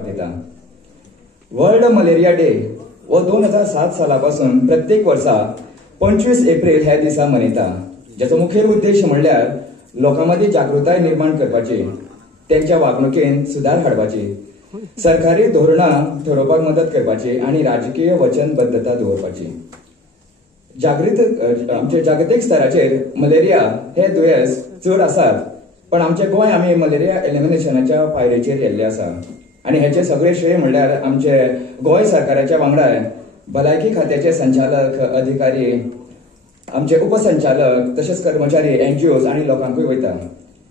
करपाक येता। World malaria day हो 2007 सालापासून प्रत्येक वर्सा 25 एप्रिल ह्या दिसा मनयता, जाचो मुखेल उद्देश म्हणल्यार लोकांमध्ये जागृताय निर्माण करपाची, त्यांच्या वागणुकेन सुदार हाडपाची, सरकारी धोरणां ठरोवपाक मदत करपाची आणि राजकीय वचनबद्धता दवरपाची। आमच्या जागतीक स्तराचेर मलेरिया हे दुयेंस चड आसात, पण आमचे गोंय आमी मलेरिया एलिमिनेशनाच्या पायरेचेर येल्ले आसा आणि हेचे सगळे श्रेय म्हणल्यार आमचे गोंय सरकाराच्या वांगडाय भलायकी खात्याचे संचालक अधिकारी, आमचे उपसंचालक तसेच कर्मचारी, NGOs आणि लोकांकूय वयता।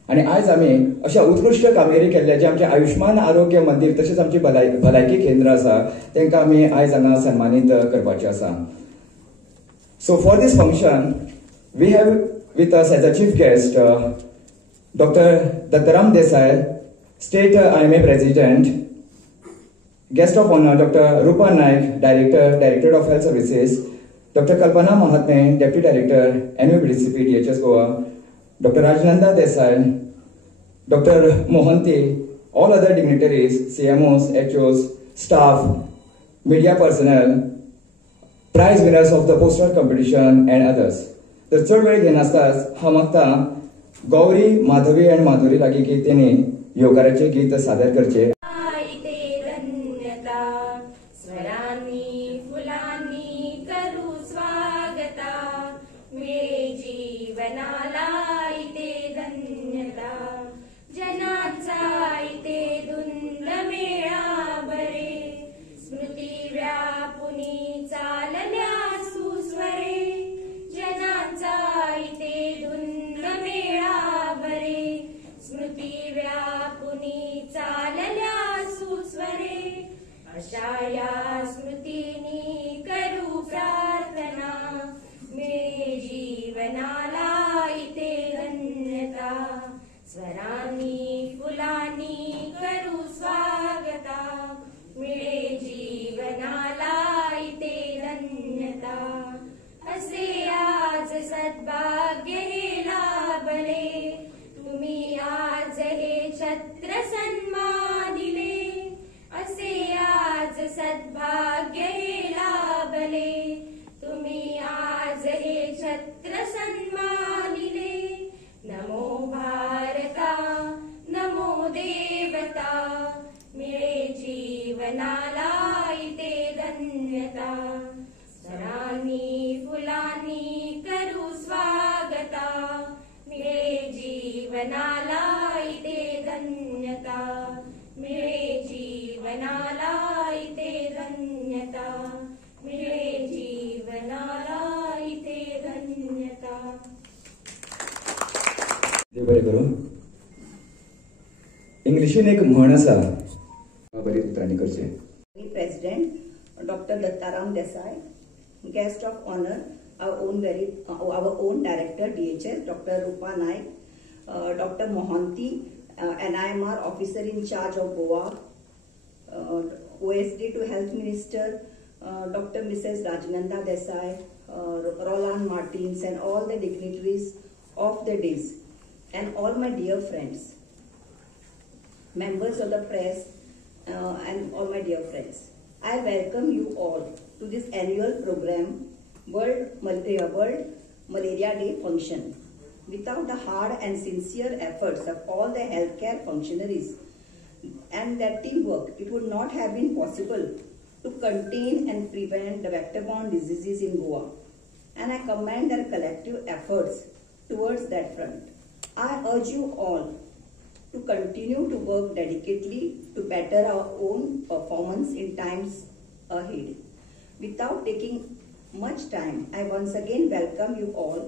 आणि आज आमी अशा उत्कृष्ट कामगिरी केल्ल्याचे आमचे आयुष्मान आरोग्य मंदिर तसेच आमची भलायकी केंद्र आसा तांकां आमी आज हांगा सन्मानित करपाचे आसा। So for this function, we have with us as a chief guest Dr. Dattaram Desai, State IMA President, guest of honor Dr. Rupa Naik, Director of Health Services, Dr. Kalpana Mahatme, Deputy Director, NUBDCP DHS Goa, Dr. Rajnanda Desai, Dr. Mohanty, all other dignitaries, CMOs, HOs, staff, media personnel, prize winners of the poster competition and others. तर चड वेळ घेनासताच हांव मागता गौरी, माधवी आणि माधुरी लागीं की तेणी योगाराचे गीत सादर करचे। अशाया स्मृतीनी करू प्रार्थना, मिळे जीवनाला इथे धन्यता, स्वरांनी फुलांनी करू स्वागता, मिळे जीवनाला इथे धन्यता, असे आज सद्भाग्य हे लाभले, तुम्ही आज हे छत्र सन्मानिले, असे आज सद्भाग्य हे लाभले, तुम्ही आज हे छत्र सन्मानिले, नमो भारता, नमो देवता, मिळे जीवनाला इथे धन्यता, सरांनी फुलांनी करू स्वागता, मिळे जीवनाला इथे धन्यता, मिळे जीवनाला इथे धन्यता, मिळे जीवनाला इथे धन्यता। देव बरें करूं। इंग्लिशीन एक म्हण आसा, बरी उतरांनी करचे। President Dr. Dattaram Desai, guest of honor our own director DHS Dr. Rupa Naik, Dr. Mohanty, NIMR officer in charge of Goa, OSD to Health Minister Dr. Mrs. Rajnanda Desai, Roland Martins, and all the dignitaries of the days, and all my dear friends, members of the press, and all my dear friends. I welcome you all to this annual program, World Malaria Day function. Without the hard and sincere efforts of all the healthcare functionaries and their teamwork, it would not have been possible to contain and prevent the vector-borne diseases in Goa. And I commend their collective efforts towards that front. I urge you all to continue to work dedicatedly to better our own performance in times ahead. Without taking much time, I once again welcome you all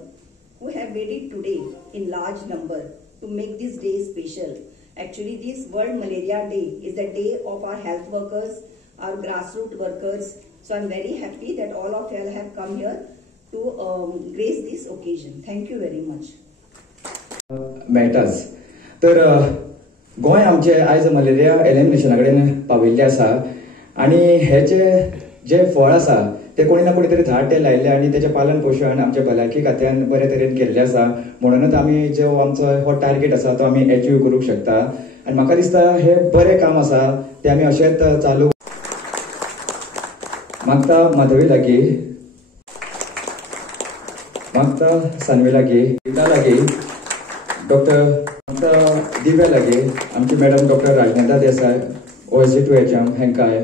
who have made it today in large number to make this day special. Actually, this World Malaria Day is the day of our health workers, our grassroots workers. So I'm very happy that all of you have come here to grace this occasion. Thank you very much. मेळटाच तर गोंय आमचे आयज malaria एलिमिनेशना कडेन पाविल्ले आसा आणि हेचे जे फळ आसा ते कोणी ना कोणी तरी झाड ते लायिल्ले आणि तेचे पालन पोषण आमच्या भलायकी खात्यान बरे तरेन केल्ले आसा, म्हणूनच आमी जो आमचो हो टार्गेट आसा तो आमी अचीव करूंक शकता। आनी म्हाका दिसता हे बरें काम आसा ते आमी अशेंच चालू मागता माधवी लागीं, मागता सानवी लागीं, गीता लागीं, डॉक्टर मागता दिव्या लागीं, आमची मॅडम डॉक्टर राजनेता Desai OSG2HM हेंकाय.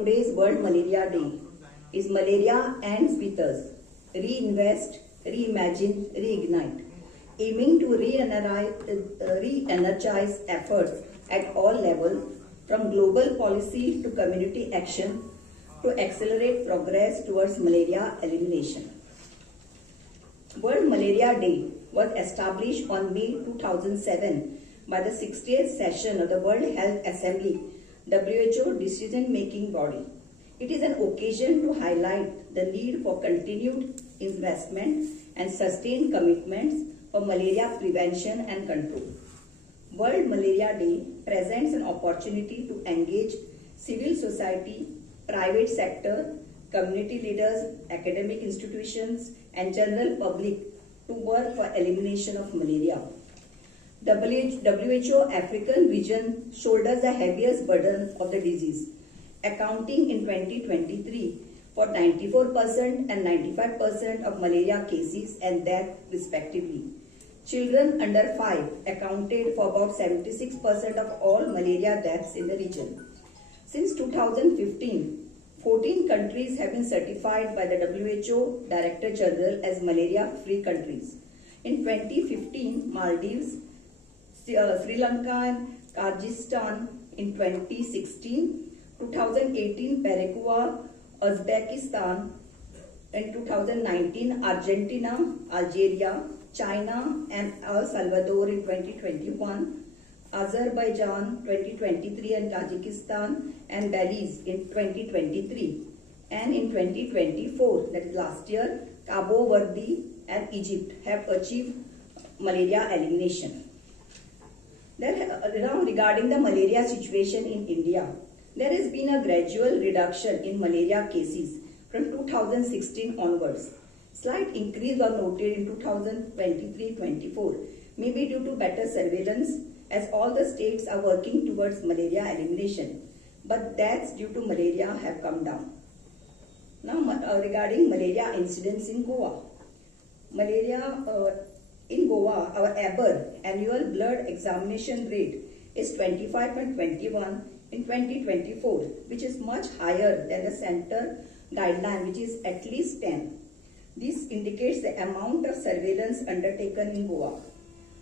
Today's World Malaria Day is Malaria Ends With Us. Reinvest, reimagine, reignite, aiming to re-energize efforts at all levels, from global policy to community action, to accelerate progress towards malaria elimination. World Malaria Day was established on May 2007 by the 60th session of the World Health Assembly, WHO decision-making body. It is an occasion to highlight the need for continued investment and sustained commitments for malaria prevention and control. World Malaria Day presents an opportunity to engage civil society, private sector, community leaders, academic institutions, and general public to work for elimination of malaria. WHO African region shoulders the heaviest burden of the disease, accounting in 2023 for 94% and 95% of malaria cases and deaths respectively. Children under 5 accounted for about 76% of all malaria deaths in the region. Since 2015, 14 countries have been certified by the WHO Director General as malaria-free countries. In 2015, Maldives, Sri Lanka and Kyrgyzstan. In 2016, 2018, Paraguay, Uzbekistan. In 2019, Argentina, Algeria, China and El Salvador. In 2021, Azerbaijan 2023 and Tajikistan and Belize in 2023. And in 2024, that is last year, Cabo Verde and Egypt have achieved malaria elimination. Now regarding the malaria situation in India, there has been a gradual reduction in malaria cases from 2016 onwards. Slight increase was noted in 2023-24, maybe due to better surveillance as all the states are working towards malaria elimination, but deaths due to malaria have come down. Now regarding malaria incidents in Goa. In Goa, our ABER, annual blood examination rate, is 25.21 in 2024, which is much higher than the center guideline, which is at least 10. This indicates the amount of surveillance undertaken in Goa.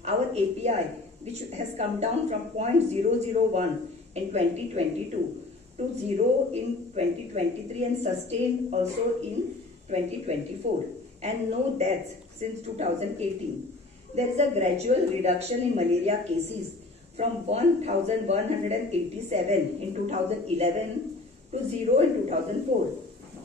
Our API, which has come down from 0.001 in 2022 to 0 in 2023 and sustained also in 2024, and no deaths since 2018. There is a gradual reduction in malaria cases from 1,187 in 2011 to 0 in 2004.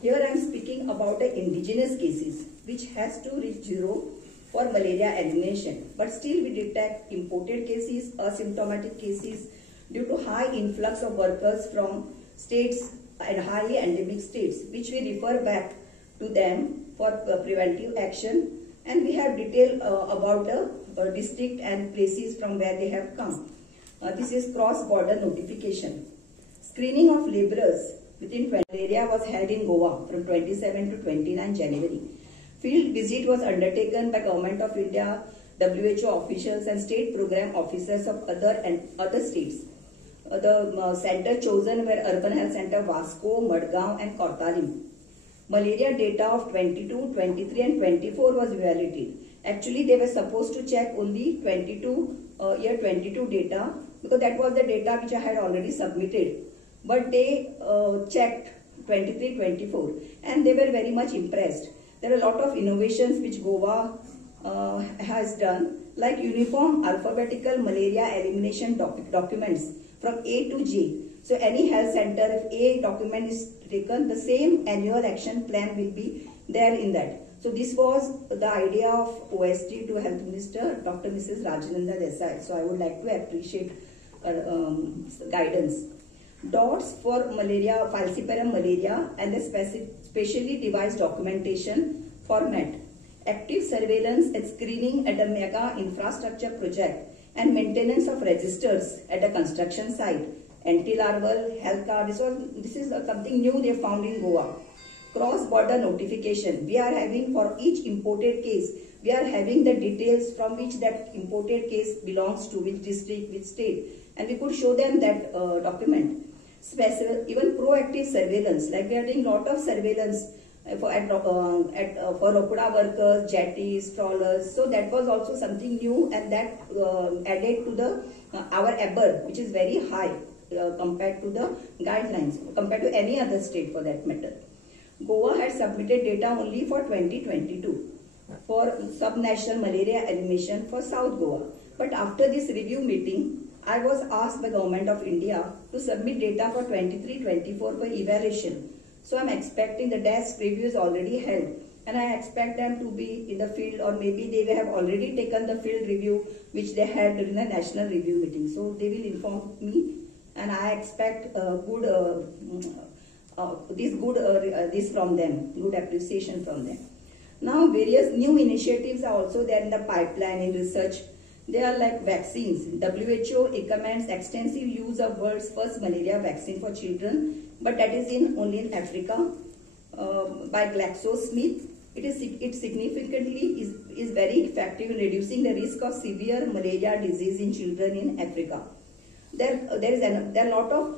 Here I am speaking about the indigenous cases, which has to reach 0 for malaria elimination. But still we detect imported cases, asymptomatic cases due to high influx of workers from states and highly endemic states, which we refer back to them for preventive action. And we have detail about the district and places from where they have come. This is cross-border notification. Screening of laborers within malaria was held in Goa from 27 to 29 January. Field visit was undertaken by Government of India, WHO officials and state program officers of other states. The center chosen were Urban Health Center Vasco, Madgaon and Kortalim. Malaria data of 22, 23 and 24 was validated. Actually, they were supposed to check only year 22 data, because that was the data which I had already submitted. But they checked 23-24 and they were very much impressed. There are a lot of innovations which Goa has done, like uniform alphabetical malaria elimination documents from A to J. So any health center, if A document is taken, the same annual action plan will be there in that. So this was the idea of OSD to Health Minister Dr. Mrs. Rajananda Desai. So I would like to appreciate her guidance. DOTS for malaria, falciparum malaria, and the specially devised documentation format. Active surveillance and screening at a mega infrastructure project and maintenance of registers at a construction site. Anti-larval health card. This is something new they found in Goa. Cross-border notification. We are having for each imported case, we are having the details from which that imported case belongs to, which district, which state, and we could show them that document. Even proactive surveillance, like we are doing lot of surveillance for Rokuda workers, jetties, trawlers. So that was also something new, and that added to the our ABER, which is very high compared to the guidelines, compared to any other state for that matter. Goa had submitted data only for 2022 for subnational malaria elimination for South Goa. But after this review meeting, I was asked by Government of India to submit data for 23-24 for evaluation. So I'm expecting the desk review is already held, and I expect them to be in the field, or maybe they have already taken the field review which they had during the national review meeting. So they will inform me, and I expect this from them, good appreciation from them. Now various new initiatives are also there in the pipeline in research. They are like vaccines. WHO recommends extensive use of world's first malaria vaccine for children, but that is only in Africa by GlaxoSmith. It significantly is very effective in reducing the risk of severe malaria disease in children in Africa. There are a lot of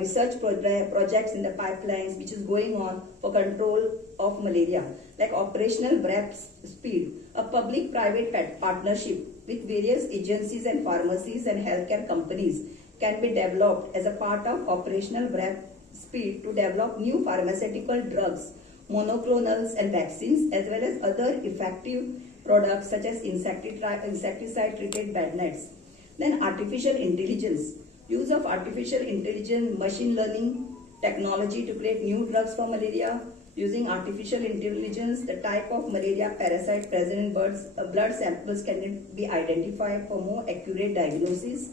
research projects in the pipelines which is going on for control of malaria, like operational warp speed, a public-private partnership with various agencies and pharmacies and healthcare companies can be developed as a part of operational warp speed to develop new pharmaceutical drugs, monoclonals and vaccines, as well as other effective products such as insecticide-treated bed nets. Then artificial intelligence, use of artificial intelligence, machine learning technology to create new drugs for malaria. Using artificial intelligence, the type of malaria parasite present in blood samples can be identified for more accurate diagnosis.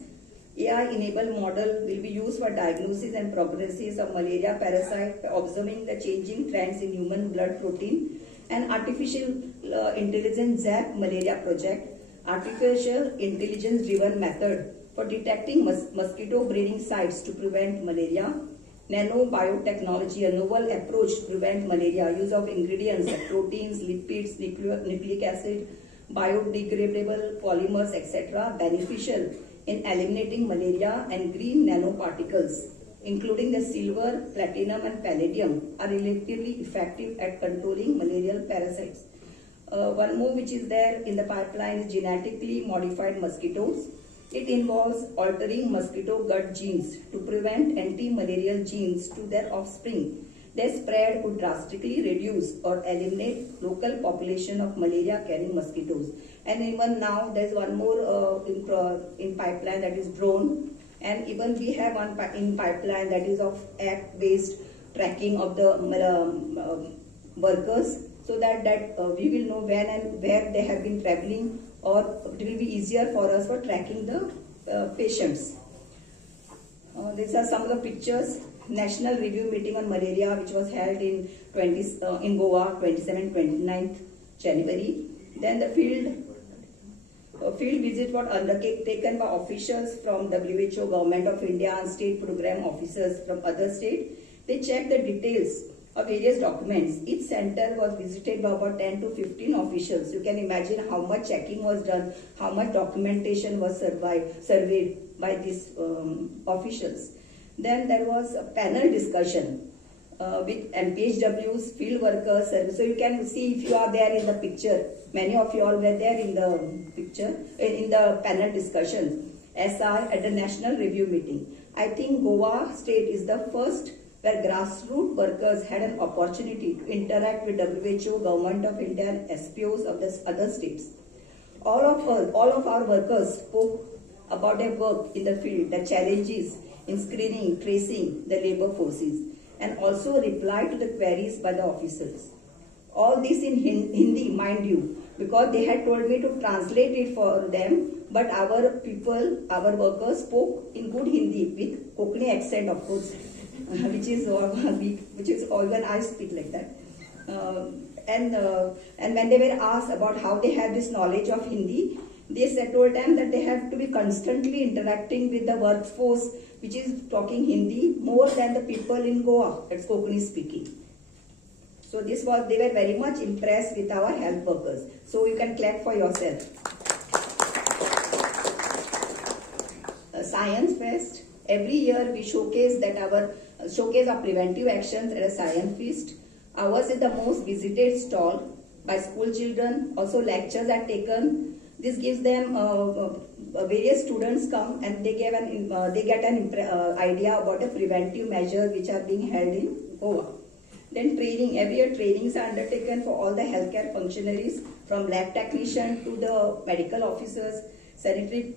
AI-enabled model will be used for diagnosis and prognosis of malaria parasite by observing the changing trends in human blood protein. And artificial intelligence ZAP malaria project, artificial intelligence driven method for detecting mosquito breeding sites to prevent malaria. Nanobiotechnology, a novel approach to prevent malaria, use of ingredients like proteins, lipids, nucleic acid, biodegradable polymers, etc., beneficial in eliminating malaria. And green nanoparticles, including the silver, platinum and palladium, are relatively effective at controlling malarial parasites. One more which is there in the pipeline is genetically modified mosquitoes. It involves altering mosquito gut genes to prevent anti-malarial genes to their offspring. Their spread could drastically reduce or eliminate local population of malaria-carrying mosquitoes. And even now there's one more in pipeline, that is drone. And even we have one in pipeline that is of app-based tracking of the workers, so that we will know when and where they have been traveling, or it will be easier for us for tracking the patients. These are some of the pictures. National review meeting on malaria which was held in Goa 27-29 January. Then the field visit was undertaken by officials from WHO, Government of India and state program officers from other states. They checked the details of various documents. Each center was visited by about 10 to 15 officials. You can imagine how much checking was done, how much documentation was surveyed by these officials. Then there was a panel discussion with MPHWs, field workers. So you can see if you are there in the picture. Many of you all were there in the picture, in the panel discussion. SI at the National Review meeting. I think Goa state is the first where grassroots workers had an opportunity to interact with WHO, Government of India and SPOs of the other states. All of our workers spoke about their work in the field, the challenges in screening, tracing the labor forces, and also replied to the queries by the officers. All this in Hindi, mind you, because they had told me to translate it for them, but our people, our workers spoke in good Hindi with Konkani accent, of course, which is even I speak like that. And when they were asked about how they have this knowledge of Hindi, they told them that they have to be constantly interacting with the workforce which is talking Hindi more than the people in Goa that's Konkani speaking. So they were very much impressed with our health workers. So you can clap for yourself. Science Fest. Every year we showcase our preventive actions at a Science Feast. Ours is the most visited stall by school children. Also lectures are taken. This gives them various students come and they get an idea about the preventive measures which are being held in Goa. Then training. Every year trainings are undertaken for all the healthcare functionaries, from lab technician to the medical officers, sanitary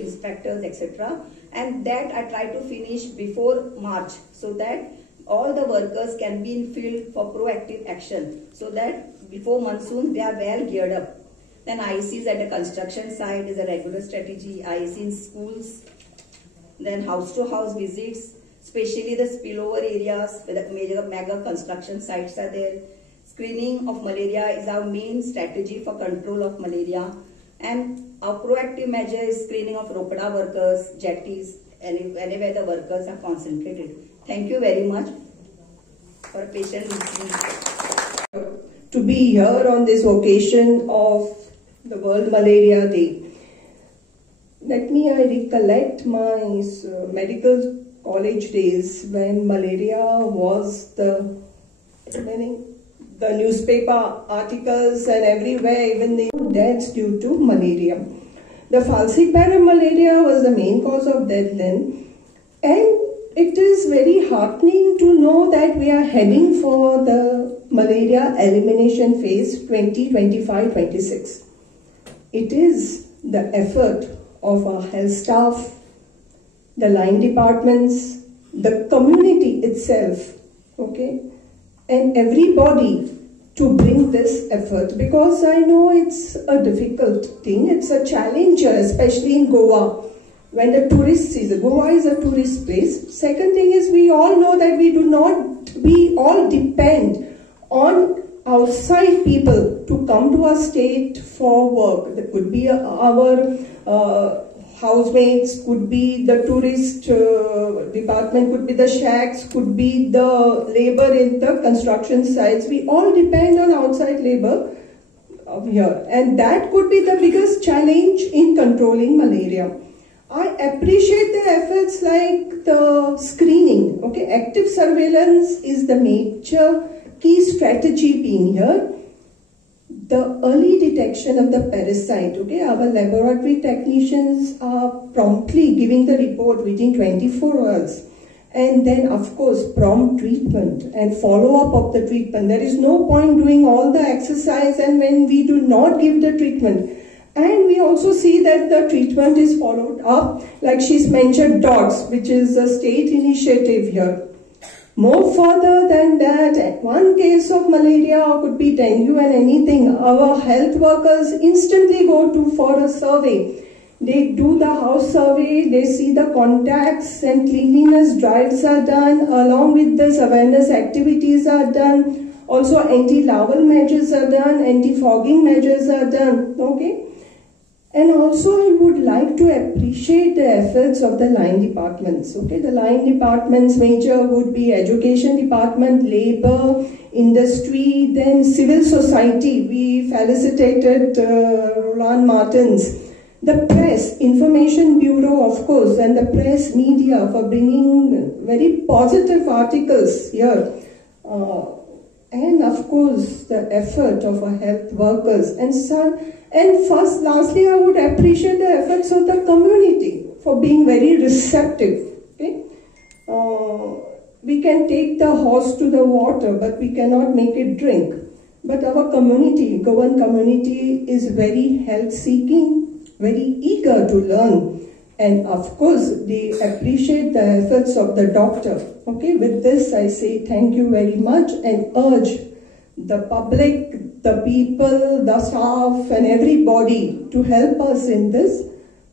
inspectors, etc. And that I try to finish before March so that all the workers can be in field for proactive action, so that before monsoon we are well geared up. Then IECs at the construction site is a regular strategy. IEC in schools. Then house-to-house visits, especially the spillover areas where the mega construction sites are there. Screening of malaria is our main strategy for control of malaria. And our proactive measure is screening of Ropada workers, jetties, anywhere the workers are concentrated. Thank you very much for patient listening. To be here on this occasion of the World Malaria Day. Let me recollect my medical college days when malaria was the newspaper articles and everywhere, even the deaths due to malaria. The falciparum malaria was the main cause of death then, and it is very heartening to know that we are heading for the malaria elimination phase 2025-26. It is the effort of our health staff, the line departments, the community itself, okay, and everybody to bring this effort, because I know it's a difficult thing, it's a challenge, especially in Goa, when the tourist season, Goa is a tourist place. Second thing is, we all know that we all depend on outside people to come to our state for work. That could be our housemates, could be the tourist department, could be the shacks, could be the labor in the construction sites. We all depend on outside labor here, and that could be the biggest challenge in controlling malaria. I appreciate the efforts like the screening. Okay, active surveillance is the major key strategy being here. The early detection of the parasite. Okay, our laboratory technicians are promptly giving the report within 24 hours. And then, of course, prompt treatment and follow-up of the treatment. There is no point doing all the exercise and when we do not give the treatment. And we also see that the treatment is followed up, like she's mentioned DOTS, which is a state initiative here. More further than that, one case of malaria or could be dengue and anything, our health workers instantly go for a survey. They do the house survey, they see the contacts and cleanliness drives are done, along with this awareness activities are done. Also anti-larval measures are done, anti-fogging measures are done, okay? And also I would like to appreciate the efforts of the line departments, okay? The line departments major would be education department, labor, industry, then civil society. We felicitated Roland Martins. The press, information bureau of course, and the press media for bringing very positive articles here. and of course the effort of our health workers lastly I would appreciate the efforts of the community for being very receptive. Okay? We can take the horse to the water, but we cannot make it drink. But our community, Goan community, is very health seeking, very eager to learn. And of course, they appreciate the efforts of the doctor. Okay, with this I say thank you very much and urge the public, the people, the staff and everybody to help us in this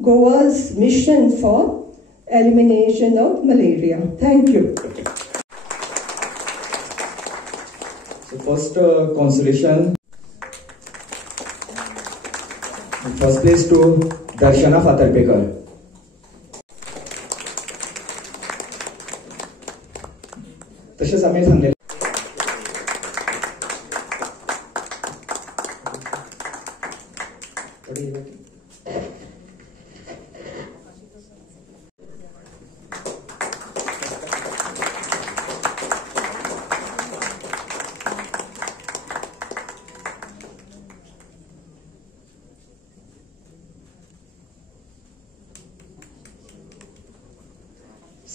Goa's mission for elimination of malaria. Thank you. So first consolation. First place to Darshana Fatarpekar. तसेच आम्ही सांगले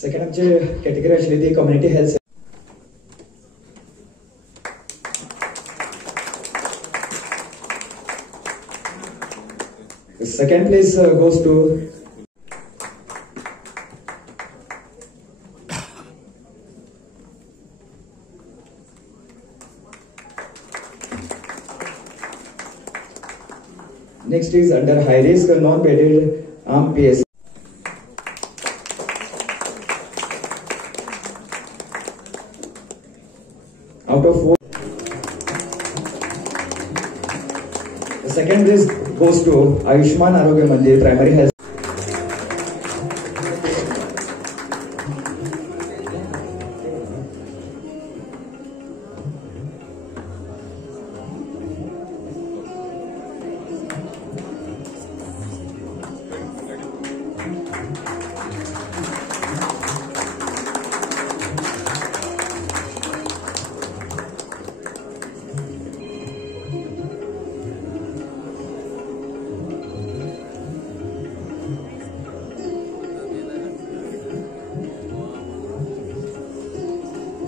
second आमची category आशिल्ली ती community health. The second place goes to next is under high risk non-bedded armed PSC. Out of 4, the second place goes to Ayushman Arogya Mandir Primary Health.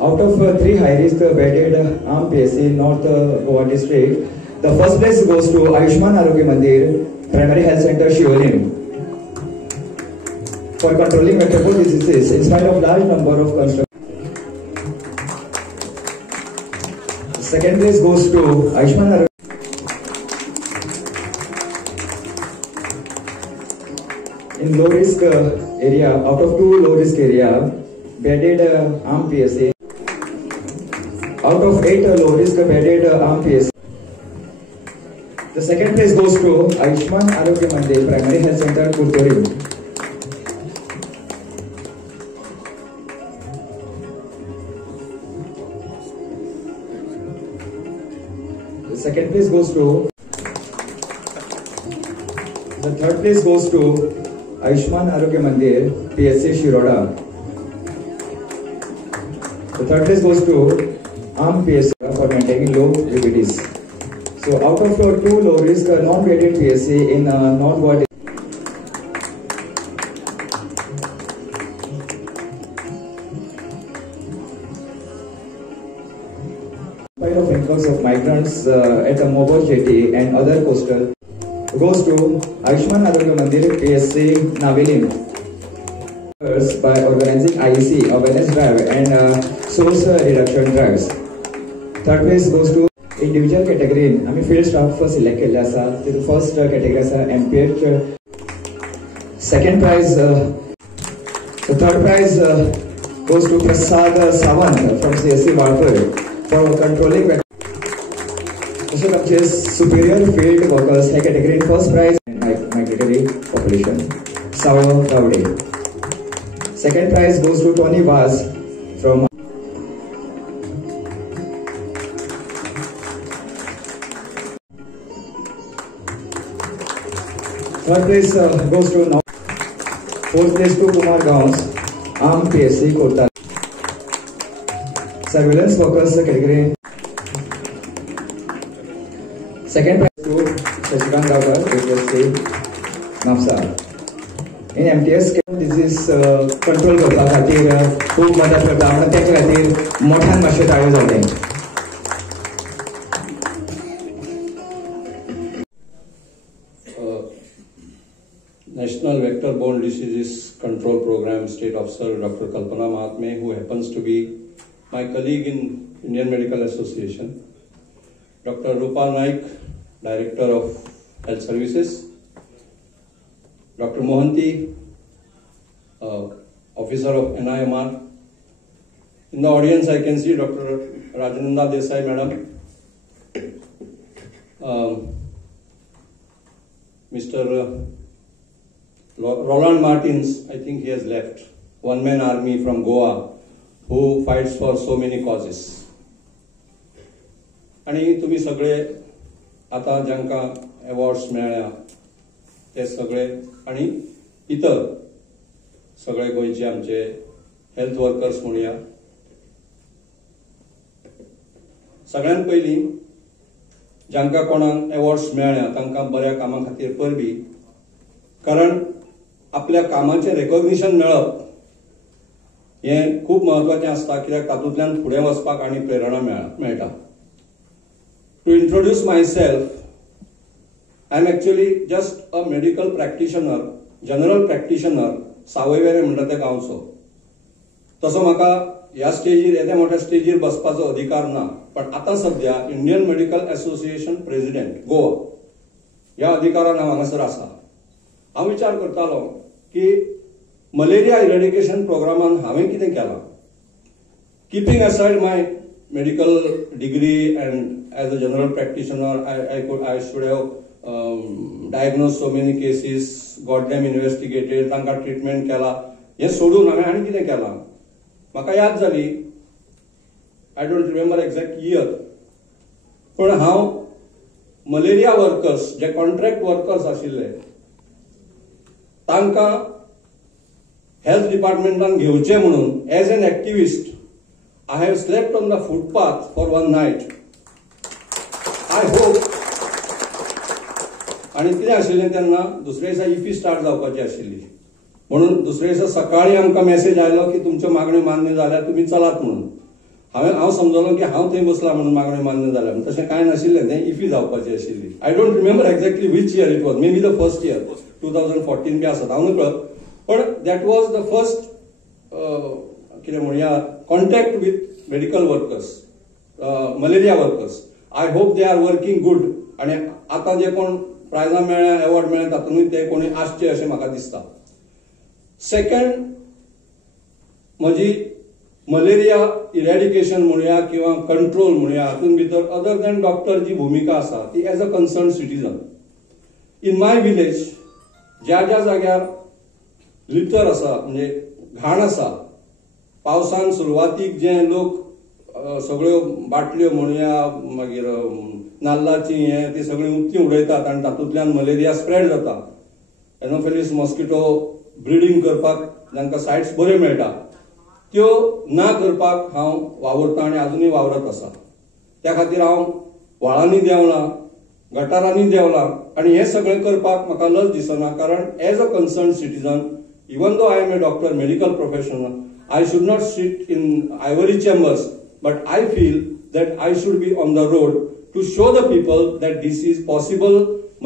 Out of 3 high-risk bedded armed PSC North Goa district, the first place goes to Ayushman Arogya Mandir Primary Health Center, Shiolin, for controlling vector-borne diseases in spite of large number of constructions. The second place goes to Ayushman Arogya in low-risk area. Out of 2 low-risk area bedded armed PSC. Out of 8 low-risk bedded armed PSC. The second place goes to Ayushman Arogya Mandir Primary Health Center, Kurtori. The second place goes to. The third place goes to Ayushman Arogya Mandir PSC Shiroda. The third place goes to armed PSC for maintaining low libidities. So out of 2 low risk non-bedded PSC in North Goa. Spite of influx of migrants at the Mobor jetty and other coastal goes to Ayushman Arogya Mandir PSC Navilin by organizing IEC awareness drive and source reduction drives. Third place goes to individual category. आम्ही field staff select केले आसा. The first category आसा MPH. Second prize, the third prize goes to Prasad Sawant from CSC Walpur for controlling. तसेच आमचे superior field workers hey category first prize migratory population. Sawa Gowde. Second prize goes to Tony Vaz from. Third place goes to now. Fourth place to Kumar Gauns, armed PSC Kota. Surveillance workers category. Second prize to Shashikant Gaukar, University, Napsa. In MTS disease control करपा खातीर खूब मदत करता म्हणून तेच्या खातीर मोठ्यान मातशें ताळयो जाले. National Vector-Borne Diseases Control Program State Officer Dr. Kalpana Mahatme, who happens to be my colleague in Indian Medical Association, Dr. Rupal Naik, Director of Health Services, Dr. Mohanty, Officer of NIMR. In the audience, I can see Dr. Rajananda Desai, Madam, Mr. Roland Martins, I think he has left, one-man army from Goa, who fights for so many causes. आणि तुम्ही सगळे आता ज्यांका awards मेळ्ळ्या ते सगळे आणि इतर सगळे गोंयचे आमचे हेल्थ वर्कर्स म्हणूया. सगळ्यात पयलीं ज्यांका कोणाक अवॉर्ड्स मेळ्ळ्या तांकां बऱ्या कामा खातीर परबी, कारण आपल्या कामाचे रेकॉग्निशन मेळप हें खूब महत्वाचें आसता, कित्याक तातूंतल्यान फुडें वचपाक आनी प्रेरणा मेळटा. To introduce myself, I am actually just a medical practitioner, general practitioner, सावयवेरें म्हणटा त्या गांवचो. तसो म्हाका ह्या स्टेजीर येद्या मोठ्या स्टेजीर बसपाचो अधिकार ना, पण आतां सध्या Indian medical association president Goa ह्या अधिकारान हांव हांगासर आसा. हांव विचार करतालो की मलेरिया इरेडिकेशन प्रोग्रामान हांवें कितें केलां. Keeping aside my medical degree and as a general practitioner, I should have diagnosed so many cases, got them investigated, तांकां treatment केला. हे सोडून हांवें आनी कितें केलां म्हाका याद जाली. I don't remember exact year, पण हांव मलेरिया वर्कर्स जे कॉन्ट्रॅक्ट वर्कर्स आशिल्ले तांकां हेल्थ डिपार्टमेंटान घेवचे म्हणून as an activist I have slept on the footpath for one night. I hope. आणि कितें आशिल्लें तेन्ना दुसऱ्या दिसा इफी स्टार्ट जावपाची आशिल्ली, म्हणून दुसऱ्या दिसा सकाळीं आमकां मेसेज आयलो की तुमच्यो मागण्यो मान्य जाल्यात, तुमी चलात म्हणून. हांव समजलो की हांव थंय बसला म्हणून मागण्यो मान्य जाल्या, पूण तशें कांय नाशिल्लें, तें इफी जावपाची आशिल्ली. I don't remember exactly which year it was, maybe the first year 2014 बी आसत, हांव नकळत. पण दॅट वॉज द फर्स्ट कितें म्हणया contact with medical workers, malaria workers. I hope they are working good. आणि आता जे कोण प्रायजां मेळ्ळ्या, अवॉर्ड मेळ्ळ्या, तातूंतय ते कोणी आसचे अशें म्हाका दिसता. सेकंड, म्हजी मलेरिया इरेडिकेशन म्हणुया किंवा कंट्रोल म्हणुया, हातूंत भितर अदर दॅन डॉक्टर जी भुमिका आसा ती as a concern citizen. In my village ज्या ज्या जाग्यार लिटर आसा म्हणजे घाण आसा, पावसान सुरवातीक जे लोक सगळ्यो बाटल्यो म्हणुया मागीर नाल्लाची ती सगळी उक्ती उडयतात आनी तातूंतल्यान मलेरिया स्प्रेड जाता. एनोफिलीस मॉस्किटो ब्रिडींग करपाक जांकां सायट्स बऱ्यो मेळटा त्यो ना करपाक हांव वावरतां आनी अजुनूय वावरत आसा. त्या खातीर हांव व्हाळांनी देंवलां, गटारांनी देंवलां आनी हें सगळें करपाक म्हाका लज दिसना, कारण as a concern citizen, even though I am a doctor, medical professional, I should not sit in ivory chambers, but I feel that I should be on the road to show the people that this is possible,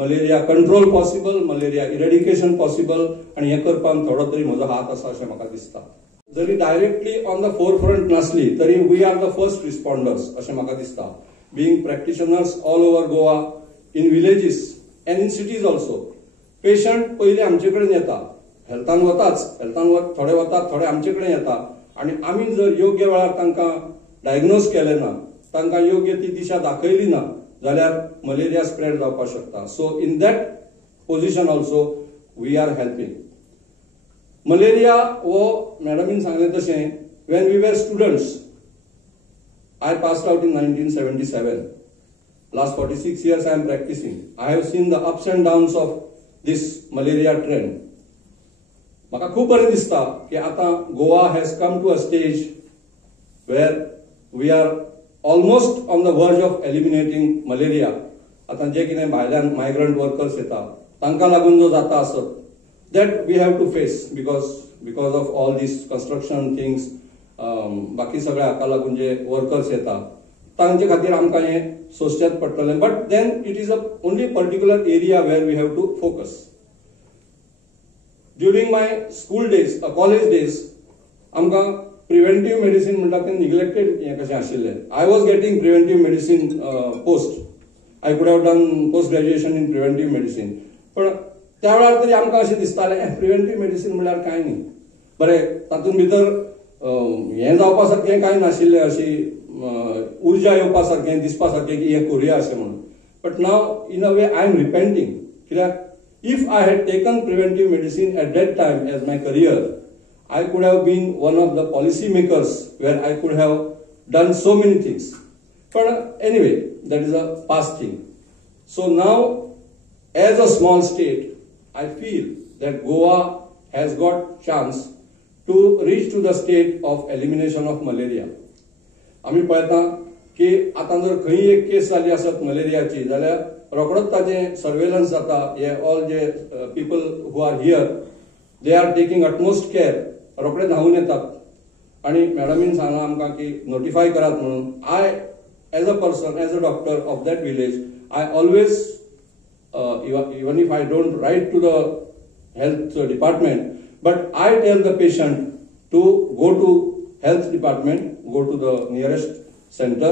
malaria control possible, malaria eradication possible, आणि हे करपाक थोडो तरी म्हजो हात आसा अशें म्हाका दिसता. जरी डायरेक्टली ऑन द फोरफ्रंट नासली तरी we are the first responders अशें म्हाका दिसता. Being practitioners all over Goa, in villages and in cities also. Patient पयलीं आमचे कडेन येता, हेल्थान वताच, हेल्थान थोडे वतात, थोडे आमचे कडेन येता, आणि आमी जर योग्य वेळार तांकां डायग्नोज केलें ना, तांकां योग्य ती दिशा दाखयली ना जाल्यार मलेरिया स्प्रेड जावपाक शकता. So in that position also we are helping. Malaria हो मॅडमीन सांगलें तशें, when we were students, I passed out in 1977. Last 46 years I am practicing. I have seen the ups and downs of this malaria trend. म्हाका खूब बरें दिसता की आता Goa has come to a stage where we are almost on the verge of eliminating malaria. आता जे कितें भायल्यान migrant workers येता तांकां लागून जो जाता आसत that we have to face because of all these construction things बाकी सगळ्या हाका लागून जे वर्कर्स येता तांचे खातीर आमकां हें सोंसचेंच पडटलें but then it is a only particular area where we have to focus. During my school days college days आमकां प्रिव्हेंटिव्ह मेडिसीन म्हणटा तें निग्लेक्टेड हें कशें आशिल्लें. I was getting preventive medicine post. I could have done post graduation in preventive medicine. पण त्या वेळार तरी आमकां अशें दिसतालें प्रिव्हेंटिव्ह मेडिसीन म्हणल्यार कांय न्ही. बरें तातूंत भितर हें जावपा सारकें कांय नाशिल्लें, अशी उर्जा येवपा सारकें दिसपा सारकें की हें करुया अशें म्हणून. But now in a way I am repenting. कित्याक if I had taken preventive medicine at that time as my career I could have been one of the policy makers where I could have done so many things. But anyway, that is a past thing. So now, as a small state, I feel that Goa has got chance to reach to the state of elimination of malaria. आम्ही पळयता की आता जर खंय एक case जाली आसत मलेरियाची जाल्यार रोखडोच ताजें सर्वेलन्स जाता. हे ऑल जे people who are here they are taking utmost care. रोखडे धांवून येतात आणि मॅडमीन सांगला आमकां की नोटिफाय करात म्हणून. I as a person as a doctor of that village I always even if I don't write to the health department but I tell the patient to go to health department, go to the nearest center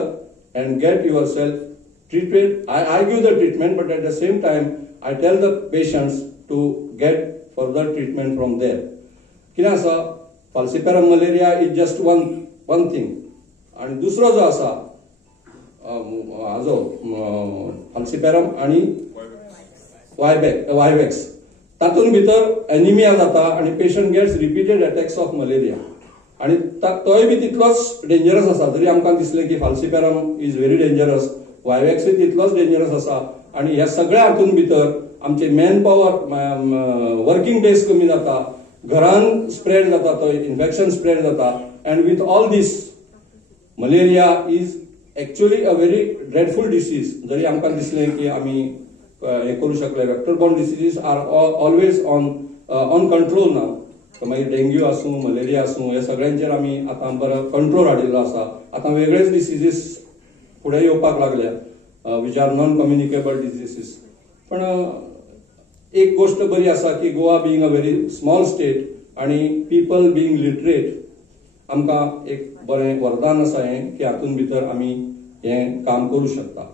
and get yourself treated. I give the treatment, but at the same time I tell the patients to get further treatment from there. कितें आसा falciparum malaria is just one thing. आणि दुसरो जो आसा हाजो falciparum आणि वायवेक्स तातूंत भितर anaemia जाता आणि patient gets repeated attacks of malaria. आणि तोय बी तितलोच डेंजरस आसा. जरी आमकां दिसलें की फाल्सिपेरम इज व्हेरी डेंजरस, वायवेक्सूय तितलोच डेंजरस आसा. आणि ह्या सगळ्या हातूंत भितर आमचे मॅन पॉवर वर्किंग डेज कमी जाता, घरान स्प्रेड जाता, तो इन्फेक्शन स्प्रेड जाता. And with all these malaria is actually a very dreadful disease. जरी आमकां दिसलें की आमी हें करूं शकले, vector borne diseases are always on control नाव. मागीर डेंग्यू आसूं, मलेरिया आसूं, हे सगळ्यांचेर आमी आतां बरो कंट्रोल हाडिल्लो आसा. आतां वेगळेच डिसीजीस फुडें येवपाक लागल्या विच आर नॉन कम्युनिकेबल डिसीजीस. पण एक गोष्ट बरी आसा की Goa being a very small state आणि पीपल बिंग लिटरेट आमकां एक बरें वरदान आसा हें की हातूंत भितर आमी हें काम करूं शकता.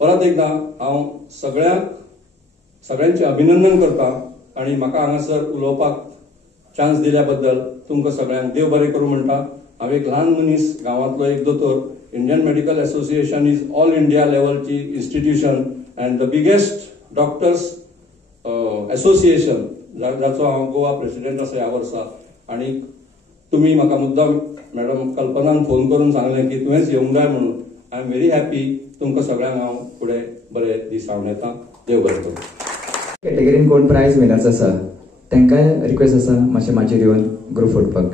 परत एकदां हांव सगळ्यांचें अभिनंदन करता आणि म्हाका हांगासर उलोवपाक चान्स दिल्या बद्दल तुमकां सगळ्यांक देव बरें करूं म्हणटा. हांव एक ल्हान मनीस, गांवांतलो एक दोतोर. Indian medical association is all India लेवलची institution and the biggest doctors association जाचो हांव गोवा प्रेसिडेंट आसा ह्या वर्सा. आणि तुमी म्हाका मुद्दाम मॅडम कल्पनान फोन करून सांगलें की तुवेंच येवंक जाय म्हणून. I am very happy. तुमकां सगळ्यांक हांव फुडें बरे दीस हांव येता. देव बरें करूं. कॅटेगरीन कोण प्रायज विनर्स आसा तांकांय रिक्वेस्ट आसा मातशें येवन ग्रूप फोटोवपाक.